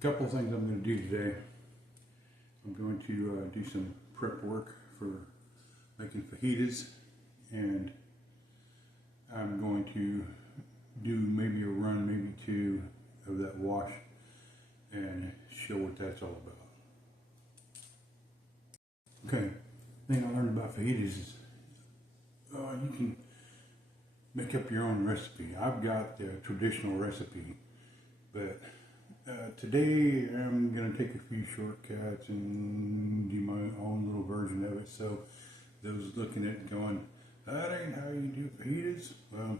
Couple of things I'm going to do today. I'm going to do some prep work for making fajitas, and I'm going to do maybe a run, maybe two of that wash and show what that's all about. Okay, the thing I learned about fajitas is you can make up your own recipe. I've got the traditional recipe, but today I'm going to take a few shortcuts and do my own little version of it. So those looking at it going, that ain't how you do fajitas, well,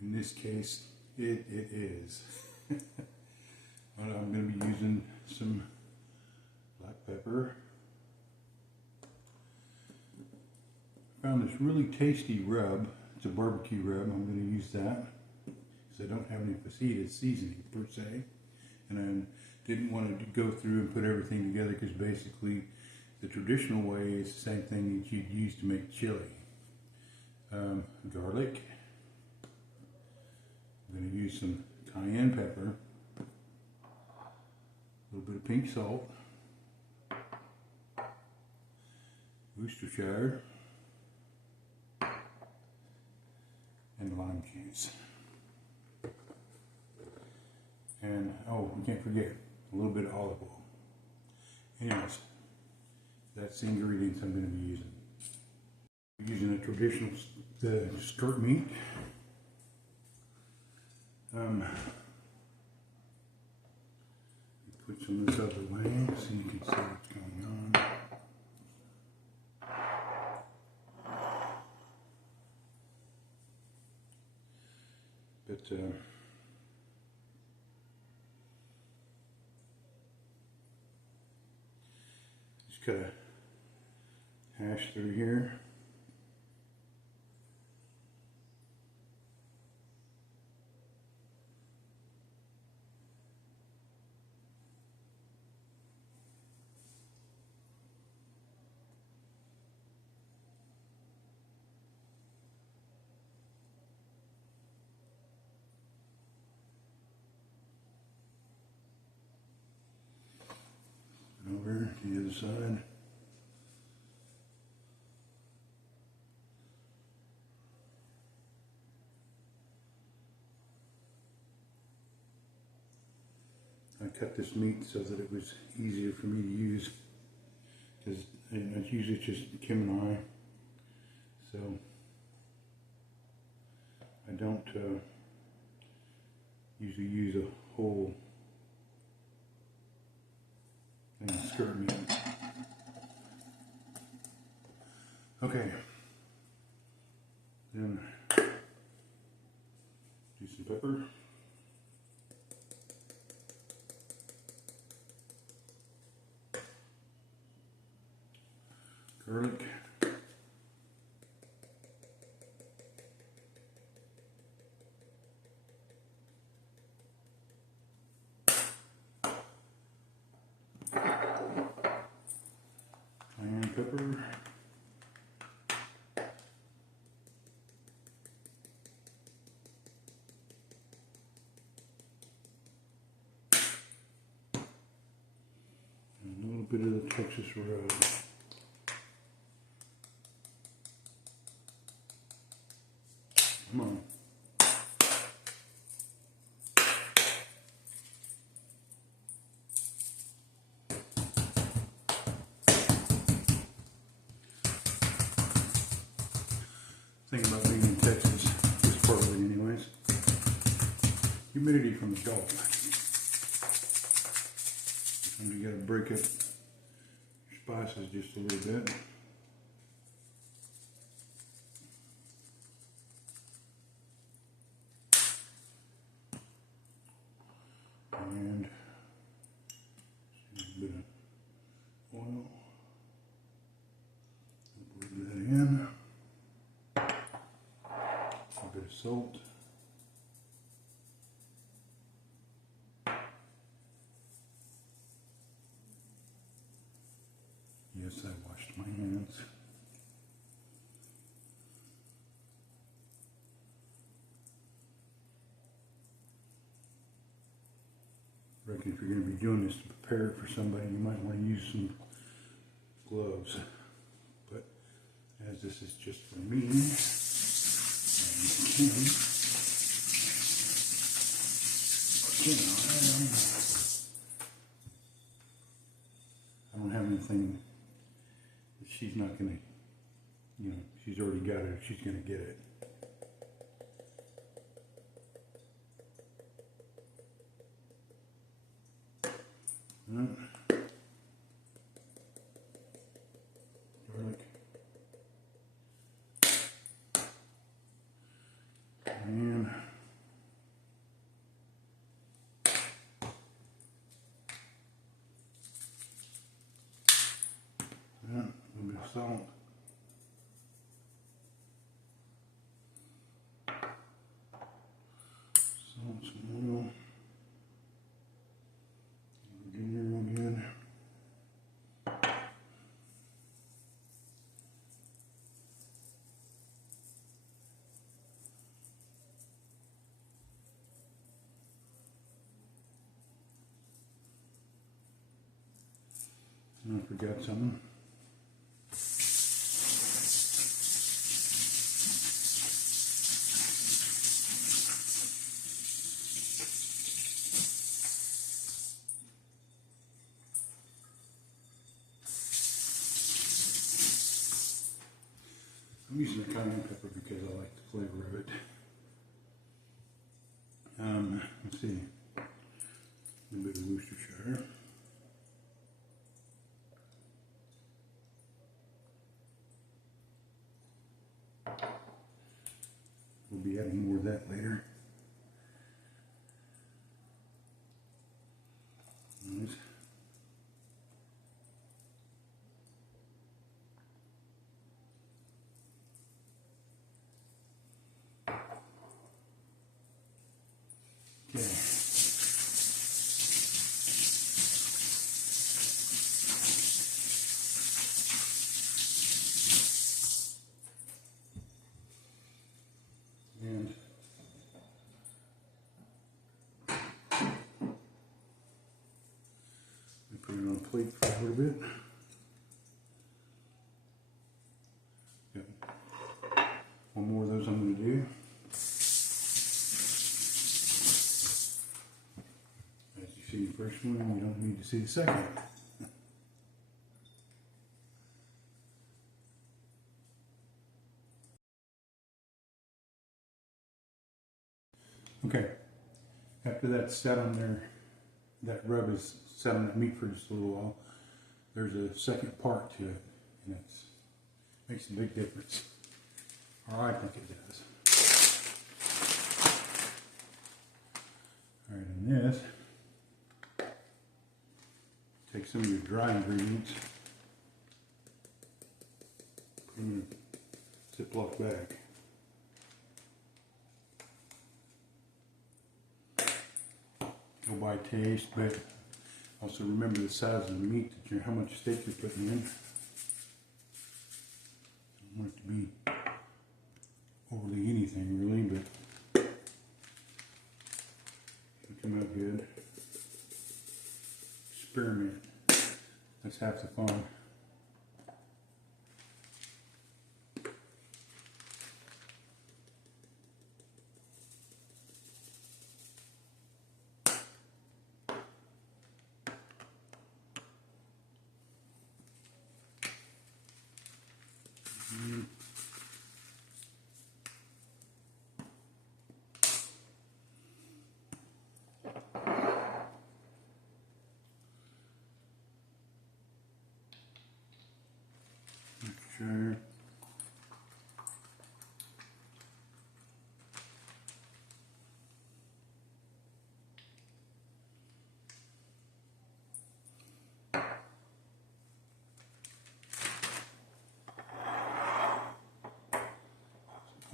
in this case, it is. Well, I'm going to be using some black pepper. Found this really tasty rub. It's a barbecue rub. I'm going to use that because I don't have any fajita seasoning per se, and I didn't want to go through and put everything together because basically the traditional way is the same thing that you'd use to make chili. Garlic. I'm going to use some cayenne pepper, a little bit of pink salt, Worcestershire, and lime juice. And oh, we can't forget a little bit of olive oil. Anyways, that's the ingredients I'm going to be using. I'm using a traditional skirt meat. Put some of this out of the way so you can see what's going on. But just kind of hash through here. Over to the other side. I cut this meat so that it was easier for me to use, because it's usually just Kim and I, so I don't usually use a whole thing of skirt meat. Okay, then do some pepper. Garlic. Cayenne pepper. And a little bit of the Texas rub. Come on. Thing about being in Texas, this part of it anyways, humidity from the Gulf. And you gotta break up your spices just a little bit. And a bit of oil. Put that in. A bit of salt. Yes, I washed my hands. I reckon if you're going to be doing this to prepare it for somebody, you might want to use some gloves. But as this is just for me, I don't have anything that she's not going to, she's already got it, she's going to get it. Garlic. And a little bit of salt. Salt, some oil. Getting there real good. And I forgot something. I'm using the cayenne pepper because I like the flavor of it. Let's see. A little bit of Worcestershire. We'll be adding more of that later. Nice. Okay. And we put it on a plate for a little bit. Got one more of those I'm going to do. As you see the first one, you don't need to see the second. Okay, after that's set on there, that rub is set on that meat for just a little while, there's a second part to it, and it makes a big difference. Or I think it does. Alright, and this, take some of your dry ingredients, put them in a Ziploc bag. Go by taste, but also remember the size of the meat, that how much steak you're putting in. Don't want it to be overly anything really, but it'll come out good. Experiment. That's half the fun. Sure.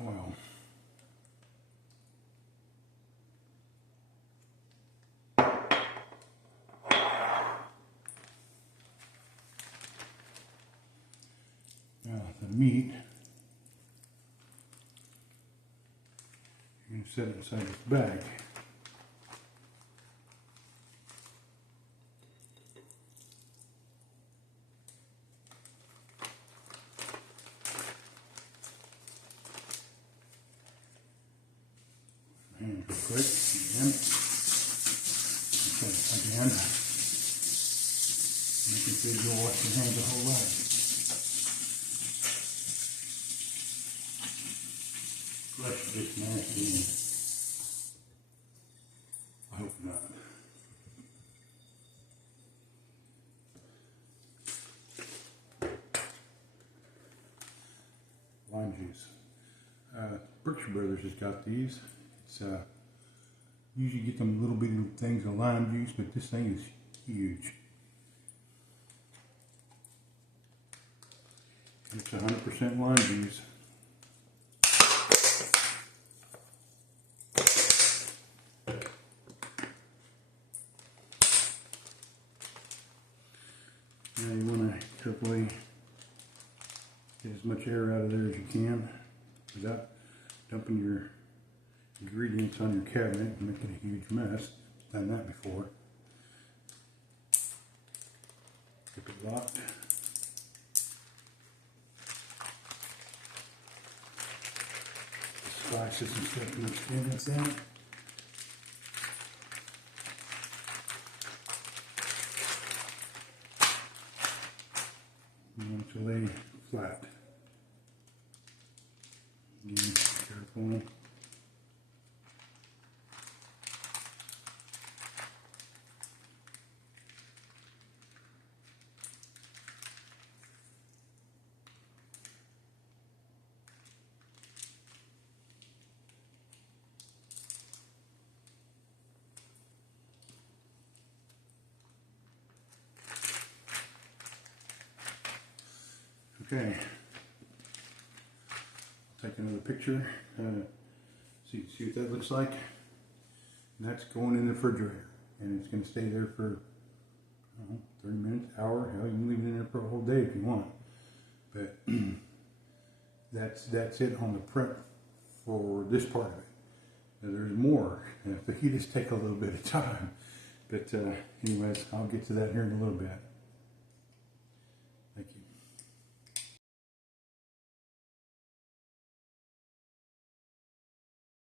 Oil. Now the meat, you're going to set it inside this bag. quick. Again. Okay, again. Making sure you wash your hands a whole lot. Flesh is just nasty. I hope not. Lime juice. Berkshire Brothers has got these. It's usually get them little bitty things of lime juice, but this thing is huge. It's 100% lime juice. Now you want to carefully get as much air out of there as you can without dumping your ingredients on your cabinet and making a huge mess. Done that before. Keep it locked. The spices and stuff mixed in with that. You want to lay flat. Again, careful. Okay, I'll take another picture. So you can see what that looks like. And that's going in the refrigerator, and it's going to stay there for 30 minutes, hour. Hell, you can leave it in there for a whole day if you want. But that's it on the prep for this part of it. Now, there's more. Fajitas take a little bit of time, but anyways, I'll get to that here in a little bit.